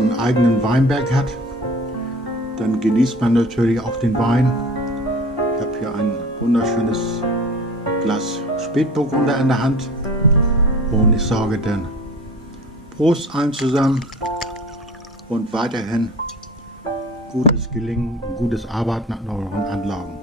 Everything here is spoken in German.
man einen eigenen Weinberg hat, dann genießt man natürlich auch den Wein. Ich habe hier ein wunderschönes Glas Spätburgunder in der Hand und ich sage dann Prost allen zusammen und weiterhin gutes Gelingen und gutes Arbeiten an euren Anlagen.